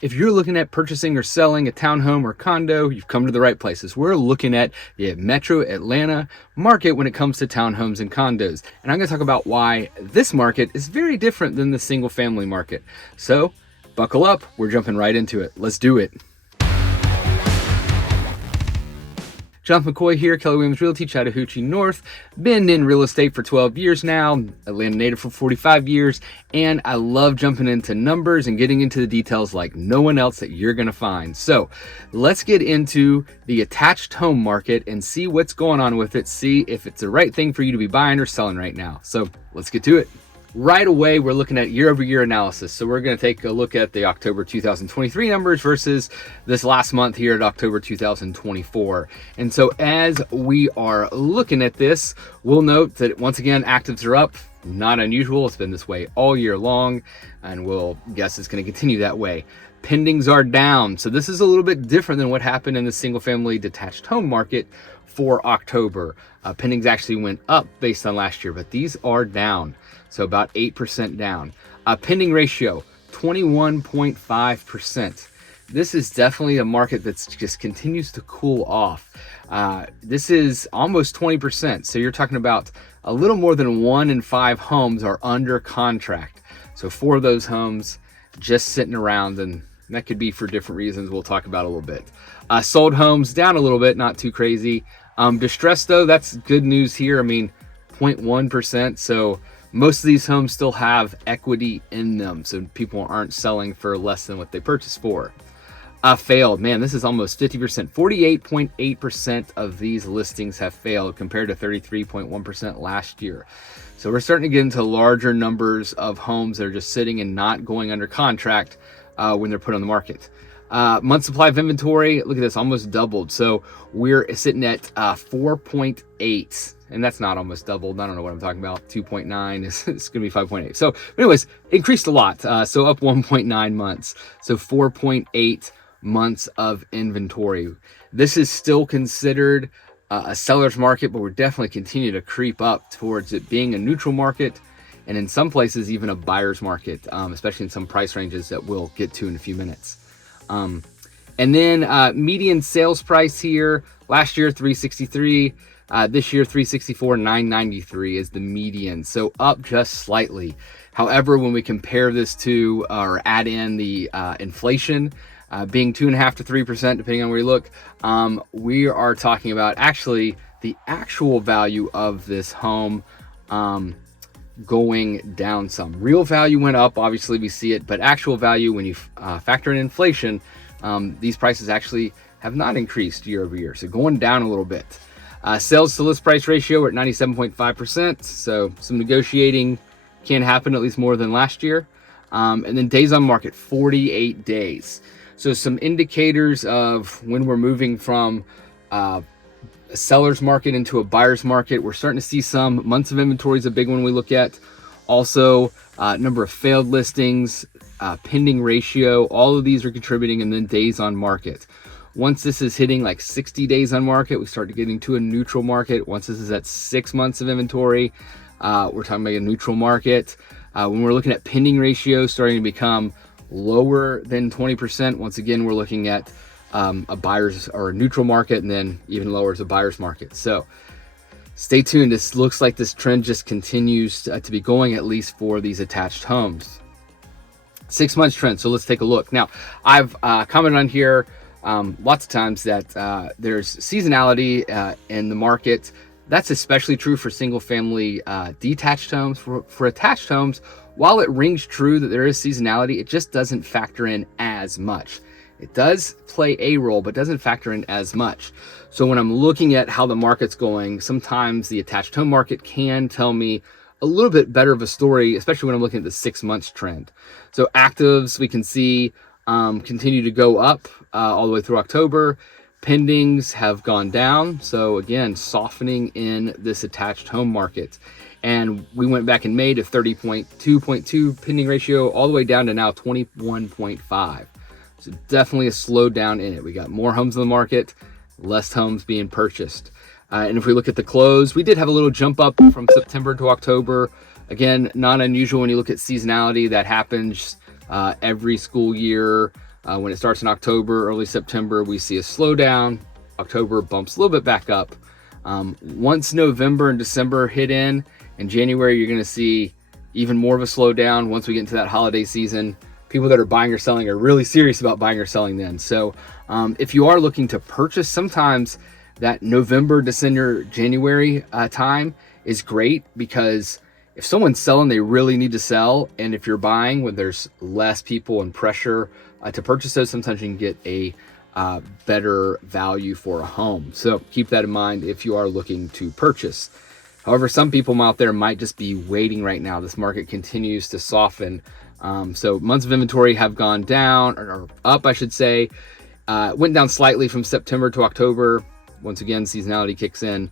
If you're looking at purchasing or selling a townhome or condo, you've come to the right places. We're looking at the Metro Atlanta market when it comes to townhomes and condos. And I'm going to talk about why this market is very different than the single family market. So buckle up, we're jumping right into it. Let's do it. Jonathan McCoy here, Keller Williams Realty, Chattahoochee North. Been in real estate for 12 years now, Atlanta native for 45 years, and I love jumping into numbers and getting into the details like no one else that you're gonna find. So let's get into the attached home market and see what's going on with it, see if it's the right thing for you to be buying or selling right now. So let's get to it. Right away, we're looking at year-over-year analysis. So we're going to take a look at the October 2023 numbers versus this last month here at October 2024. And so as we are looking at this, we'll note that once again, actives are up. Not unusual. It's been this way all year long, and we'll guess it's going to continue that way. Pendings are down. So this is a little bit different than what happened in the single-family detached home market for October. Pendings actually went up based on last year, but these are down. So about 8% down. Pending ratio, 21.5%. This is definitely a market that's just continues to cool off. This is almost 20%. So you're talking about a little more than 1 in 5 homes are under contract. So 4 of those homes just sitting around, and that could be for different reasons we'll talk about a little bit. Sold homes down a little bit, not too crazy. Distressed though, that's good news here. I mean, 0.1%. So most of these homes still have equity in them, so people aren't selling for less than what they purchased for. Failed, man, this is almost 50%. 48.8% of these listings have failed compared to 33.1% last year. So we're starting to get into larger numbers of homes that are just sitting and not going under contract when they're put on the market. Month supply of inventory, look at this, almost doubled. So we're sitting at 4.8. And that's not almost doubled. I don't know what I'm talking about. 2.9 is it's going to be 5.8. So anyways, increased a lot. So up 1.9 months. So 4.8 months of inventory. This is still considered a seller's market, but we're definitely continuing to creep up towards it being a neutral market. And in some places, even a buyer's market, especially in some price ranges that we'll get to in a few minutes. And then median sales price here, last year, $363. This year, $364,993 is the median, so up just slightly. However, when we compare this to or add in the inflation being 2.5% to 3%, depending on where you look, we are talking about actually the actual value of this home going down some. Real value went up, obviously we see it, but actual value, when you factor in inflation, these prices actually have not increased year over year, so going down a little bit. Sales to list price ratio, we're at 97.5%. So some negotiating can happen, at least more than last year. And then days on market, 48 days. So some indicators of when we're moving from a seller's market into a buyer's market. We're starting to see some months of inventory is a big one we look at. Also, number of failed listings, pending ratio, all of these are contributing, and then days on market. Once this is hitting like 60 days on market, we start getting to a neutral market. Once this is at 6 months of inventory, we're talking about a neutral market. When we're looking at pending ratios starting to become lower than 20%, once again, we're looking at a buyer's or a neutral market, and then even lower as a buyer's market. So stay tuned. This looks like this trend just continues to be going, at least for these attached homes. 6 months trend. So let's take a look. Now, I've commented on here lots of times that there's seasonality in the market. That's especially true for single family detached homes. For attached homes, while it rings true that there is seasonality, it just doesn't factor in as much. It does play a role, but doesn't factor in as much. So when I'm looking at how the market's going, sometimes the attached home market can tell me a little bit better of a story, especially when I'm looking at the 6 months trend. So actives, we can see continue to go up all the way through October. Pendings have gone down. So again, softening in this attached home market. And we went back in May to 30.2 pending ratio, all the way down to now 21.5. So definitely a slowdown in it. We got more homes on the market, less homes being purchased. And if we look at the close, we did have a little jump up from September to October. Again, not unusual when you look at seasonality. That happens every school year. When it starts in October, early September, we see a slowdown. October bumps a little bit back up. Once November and December hit in January, you're going to see even more of a slowdown. Once we get into that holiday season, people that are buying or selling are really serious about buying or selling then. So if you are looking to purchase, sometimes that November, December, January time is great, because if someone's selling, they really need to sell. And if you're buying when there's less people and pressure to purchase those, sometimes you can get a better value for a home. So keep that in mind if you are looking to purchase. However, some people out there might just be waiting right now. This market continues to soften. So months of inventory have gone down, or up, I should say. Went down slightly from September to October. Once again, seasonality kicks in.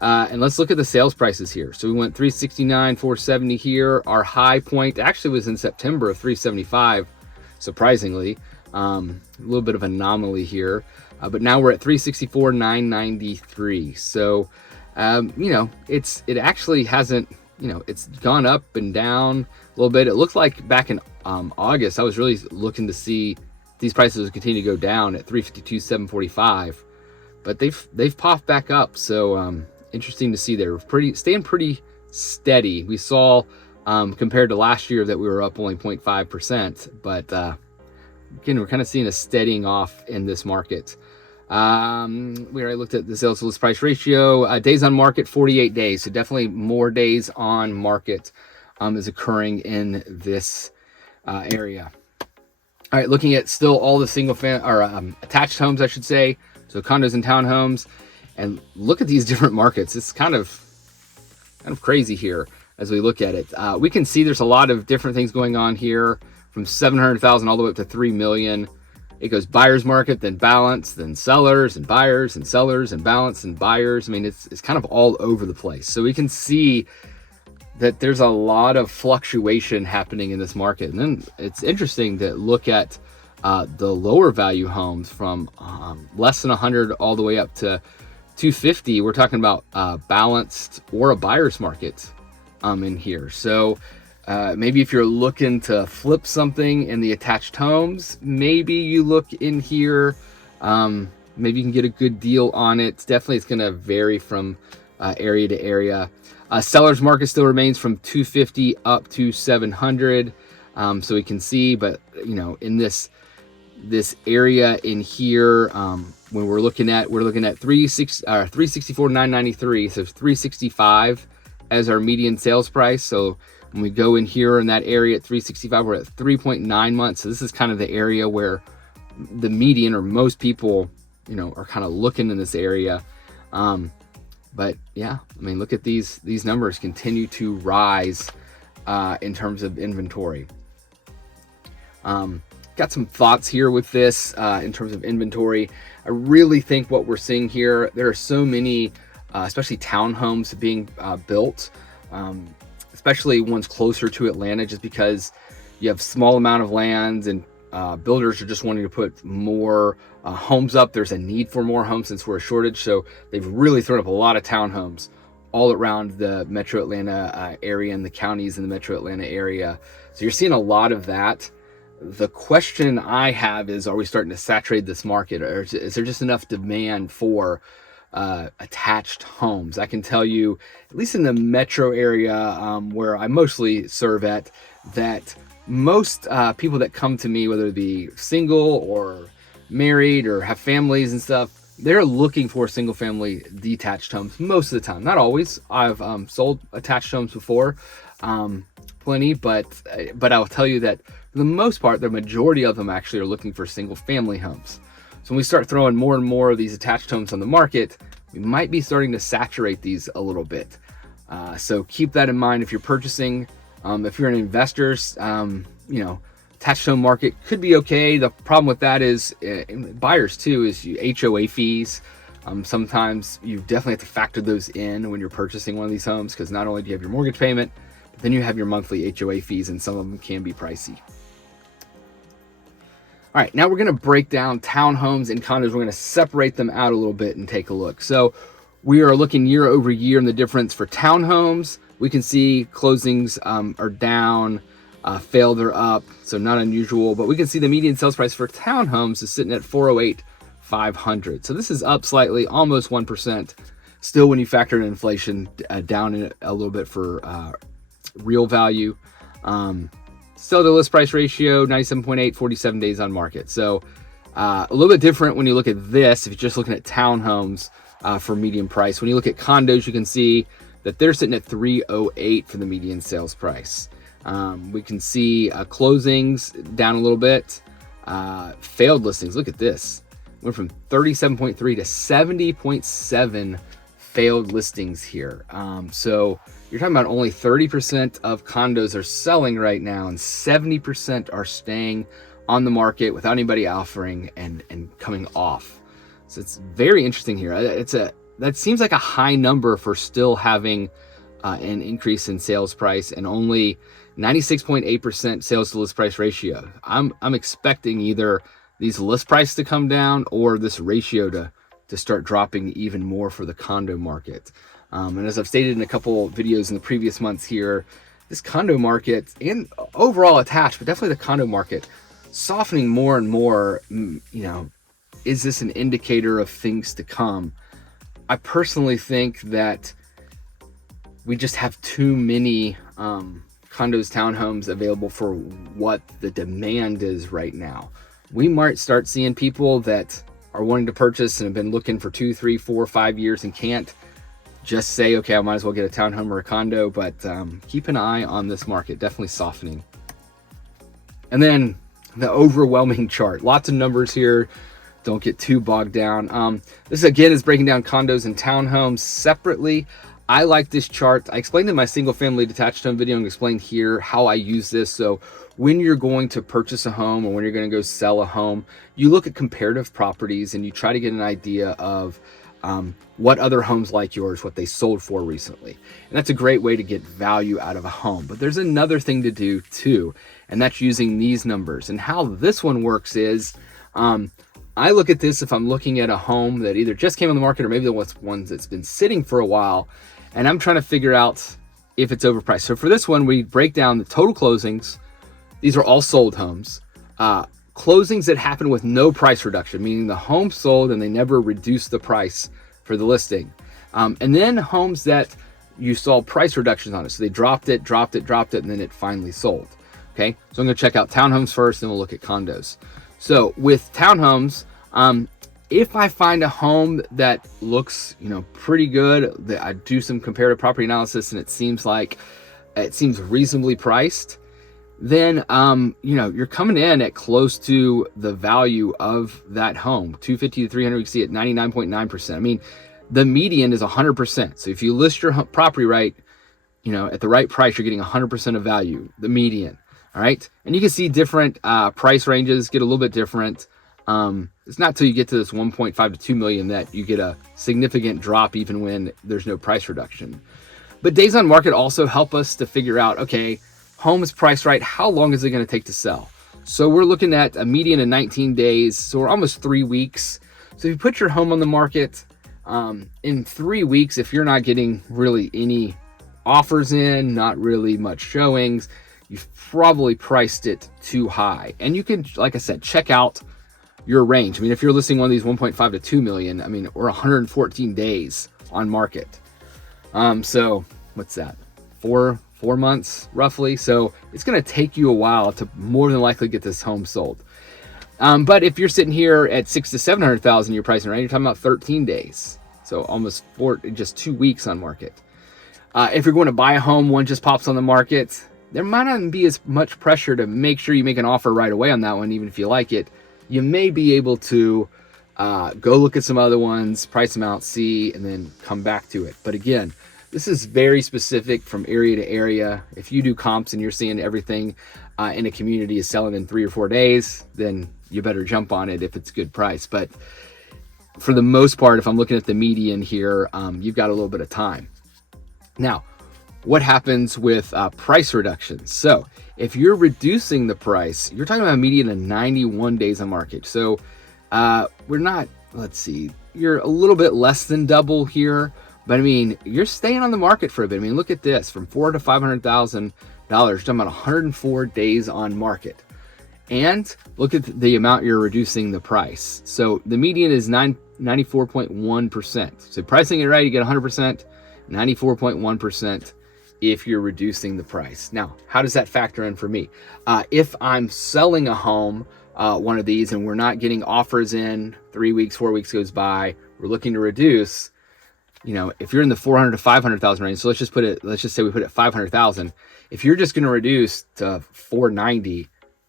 And let's look at the sales prices here. So we went 369, 470 here. Our high point actually was in September of 375, surprisingly. A little bit of an anomaly here. But now we're at 364, 993. So, it actually hasn't, it's gone up and down a little bit. It looked like back in August, I was really looking to see these prices would continue to go down at 352, 745. But they've popped back up. So, interesting to see there. Staying pretty steady. We saw compared to last year that we were up only 0.5%, but again, we're kind of seeing a steadying off in this market. We already looked at the sales to list price ratio. Days on market, 48 days. So definitely more days on market is occurring in this area. All right, looking at still all the single attached homes, I should say. So condos and townhomes. And look at these different markets. It's kind of crazy here as we look at it. We can see there's a lot of different things going on here, from 700,000 all the way up to 3 million. It goes buyers market, then balance, then sellers and buyers and sellers and balance and buyers. I mean, it's kind of all over the place. So we can see that there's a lot of fluctuation happening in this market. And then it's interesting to look at the lower value homes from less than 100 all the way up to 250. We're talking about balanced or a buyer's market in here. So maybe if you're looking to flip something in the attached homes, maybe you look in here. Maybe you can get a good deal on it. Definitely it's going to vary from area to area. Seller's market still remains from 250 up to 700. So we can see, but in this area in here, when we're looking at 364, 993. So 365 as our median sales price. So when we go in here in that area at 365, we're at 3.9 months. So this is kind of the area where the median, or most people, are kind of looking in this area. But yeah, I mean, look at these numbers continue to rise in terms of inventory. Got some thoughts here with this in terms of inventory. I really think what we're seeing here, there are so many, especially townhomes being built, especially ones closer to Atlanta, just because you have small amount of land and builders are just wanting to put more homes up. There's a need for more homes since we're a shortage. So they've really thrown up a lot of townhomes all around the Metro Atlanta area and the counties in the Metro Atlanta area. So you're seeing a lot of that. The question I have is, are we starting to saturate this market, or is there just enough demand for attached homes? I can tell you, at least in the metro area where I mostly serve at, that most people that come to me, whether it be single or married or have families and stuff, they're looking for single family detached homes most of the time. Not always. I've sold attached homes before, plenty, but I'll tell you that for the most part, the majority of them actually are looking for single family homes. So when we start throwing more and more of these attached homes on the market, we might be starting to saturate these a little bit. So keep that in mind if you're purchasing. If you're an investor, attached home market could be okay. The problem with that is buyers too, is HOA fees. Sometimes you definitely have to factor those in when you're purchasing one of these homes, because not only do you have your mortgage payment, but then you have your monthly HOA fees, and some of them can be pricey. All right, now we're going to break down townhomes and condos. We're going to separate them out a little bit and take a look. So we are looking year over year, and the difference for townhomes, we can see closings are down Failed are up, so not unusual. But we can see the median sales price for townhomes is sitting at 408,500. So this is up slightly, almost 1%. Still, when you factor in inflation, down in a little bit for real value. Still, the list price ratio 97.8, 47 days on market. So a little bit different when you look at this. If you're just looking at townhomes for median price, when you look at condos, you can see that they're sitting at 308 for the median sales price. We can see closings down a little bit. Failed listings, look at this. Went from 37.3 to 70.7 failed listings here. So you're talking about only 30% of condos are selling right now, and 70% are staying on the market without anybody offering and coming off. So it's very interesting here. That seems like a high number for still having an increase in sales price and only 96.8% sales to list price ratio. I'm expecting either these list price to come down or this ratio to start dropping even more for the condo market. And as I've stated in a couple videos in the previous months here, this condo market and overall attached, but definitely the condo market, softening more and more. Is this an indicator of things to come? I personally think that we just have too many condos, townhomes available for what the demand is right now. We might start seeing people that are wanting to purchase and have been looking for 2, 3, 4, 5 years and can't just say, okay, I might as well get a townhome or a condo. But keep an eye on this market, definitely softening. And then the overwhelming chart, lots of numbers here. Don't get too bogged down. This again is breaking down condos and townhomes separately. I like this chart. I explained in my single family detached home video and explained here how I use this. So when you're going to purchase a home or when you're going to go sell a home, you look at comparative properties and you try to get an idea of what other homes like yours, what they sold for recently. And that's a great way to get value out of a home. But there's another thing to do too, and that's using these numbers. And how this one works is, I look at this if I'm looking at a home that either just came on the market or maybe the one that's been sitting for a while, and I'm trying to figure out if it's overpriced. So for this one, we break down the total closings. These are all sold homes. Closings that happen with no price reduction, meaning the home sold and they never reduced the price for the listing. And then homes that you saw price reductions on it. So they dropped it, and then it finally sold. Okay, so I'm gonna check out townhomes first, then we'll look at condos. So with townhomes, if I find a home that looks, pretty good, that I do some comparative property analysis and it seems reasonably priced, then, you're coming in at close to the value of that home, 250 to 300, you can see at 99.9%. I mean, the median is 100%. So if you list your property right, at the right price, you're getting 100% of value, the median. All right. And you can see different price ranges get a little bit different. It's not till you get to this 1.5 to 2 million that you get a significant drop, even when there's no price reduction. But days on market also help us to figure out, okay, home is priced right. How long is it going to take to sell? So we're looking at a median of 19 days. So we're almost 3 weeks. So if you put your home on the market in 3 weeks, if you're not getting really any offers in, not really much showings, you've probably priced it too high. And you can, like I said, check out your range. I mean, if you're listing one of these 1.5 to 2 million, I mean, we're 114 days on market. So what's that? Four months roughly. So it's going to take you a while to more than likely get this home sold. But if you're sitting here at 600,000 to 700,000, you're pricing right, you're talking about 13 days. So almost just 2 weeks on market. If you're going to buy a home, one just pops on the market, there might not be as much pressure to make sure you make an offer right away on that one, even if you like it. You may be able to go look at some other ones, price them out, see, and then come back to it. But again, this is very specific from area to area. If you do comps and you're seeing everything in a community is selling in 3 or 4 days, then you better jump on it if it's a good price. But for the most part, if I'm looking at the median here, you've got a little bit of time. Now, what happens with price reductions? So if you're reducing the price, you're talking about a median of 91 days on market. So we're not, you're a little bit less than double here, but I mean, you're staying on the market for a bit. I mean, look at this, from 400 to 500,000. You're talking about 104 days on market. And look at the amount you're reducing the price. So the median is 94.1%. So pricing it right, you get 100%, 94.1% if you're reducing the price. Now, how does that factor in for me? If I'm selling a home, one of these, and we're not getting offers in, 3 weeks, 4 weeks goes by, we're looking to reduce, if you're in the 400 to 500,000 range, so let's just say we put it 500,000. If you're just going to reduce to 490,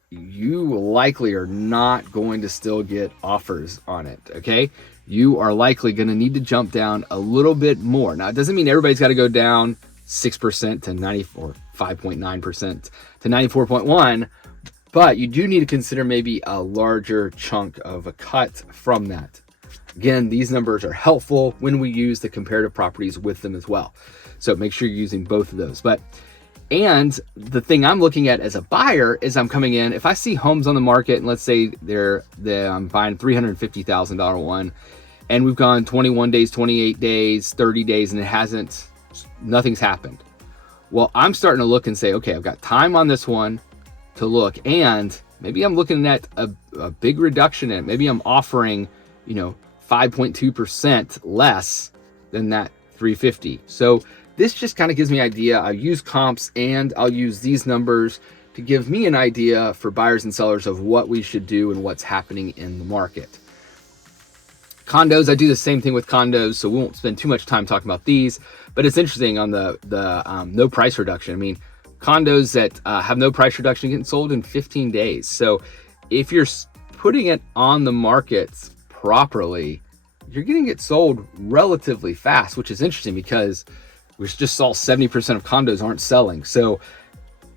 you likely are not going to still get offers on it. Okay. You are likely going to need to jump down a little bit more. Now, it doesn't mean everybody's got to go down 6% to 94, 5.9% to 94.1, but you do need to consider maybe a larger chunk of a cut from that. Again, these numbers are helpful when we use the comparative properties with them as well. So make sure you're using both of those. And the thing I'm looking at as a buyer is I'm coming in, if I see homes on the market, and let's say I'm buying $350,000 one, and we've gone 21 days, 28 days, 30 days, and nothing's happened. Well, I'm starting to look and say, okay, I've got time on this one to look, and maybe I'm looking at a big reduction in it. Maybe I'm offering, 5.2% less than that 350. So this just kind of gives me an idea. I'll use comps and I'll use these numbers to give me an idea for buyers and sellers of what we should do and what's happening in the market. Condos, I do the same thing with condos, so we won't spend too much time talking about these, but it's interesting on the no price reduction. I mean, condos that have no price reduction getting sold in 15 days. So if you're putting it on the market properly, you're getting it sold relatively fast, which is interesting because we just saw 70% of condos aren't selling. So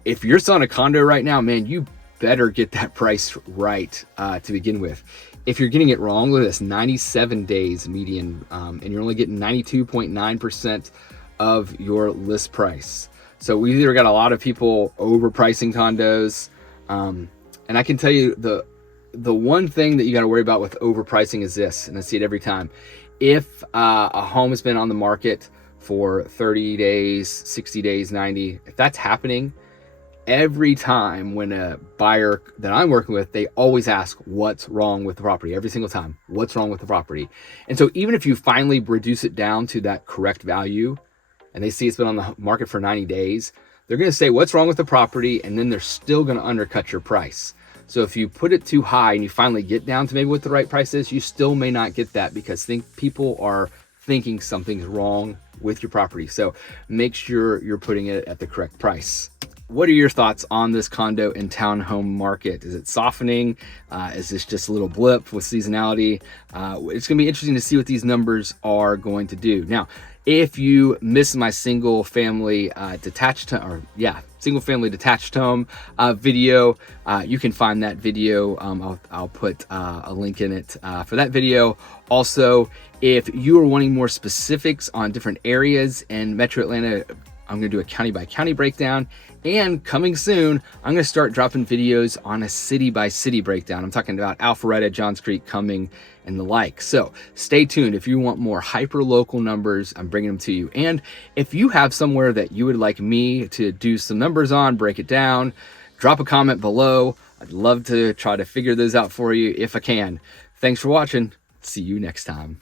if you're selling a condo right now, man, you better get that price right to begin with. If you're getting it wrong, look at this, 97 days median, and you're only getting 92.9% of your list price. So we either got a lot of people overpricing condos, and I can tell you the one thing that you got to worry about with overpricing is this, and I see it every time. If a home has been on the market for 30 days, 60 days, 90, if that's happening, every time when a buyer that I'm working with, they always ask, what's wrong with the property? Every single time, what's wrong with the property? And so even if you finally reduce it down to that correct value, and they see it's been on the market for 90 days, they're going to say, what's wrong with the property? And then they're still going to undercut your price. So if you put it too high and you finally get down to maybe what the right price is, you still may not get that because people are thinking something's wrong with your property. So make sure you're putting it at the correct price. What are your thoughts on this condo and townhome market? Is it softening? Is this just a little blip with seasonality? It's going to be interesting to see what these numbers are going to do. Now, if you missed my single family detached home video, you can find that video. I'll put a link in it for that video. Also, if you are wanting more specifics on different areas in Metro Atlanta, I'm going to do a county by county breakdown, and coming soon, I'm going to start dropping videos on a city by city breakdown. I'm talking about Alpharetta, Johns Creek, Cumming, and the like. So stay tuned. If you want more hyper local numbers, I'm bringing them to you. And if you have somewhere that you would like me to do some numbers on, break it down, drop a comment below. I'd love to try to figure those out for you if I can. Thanks for watching. See you next time.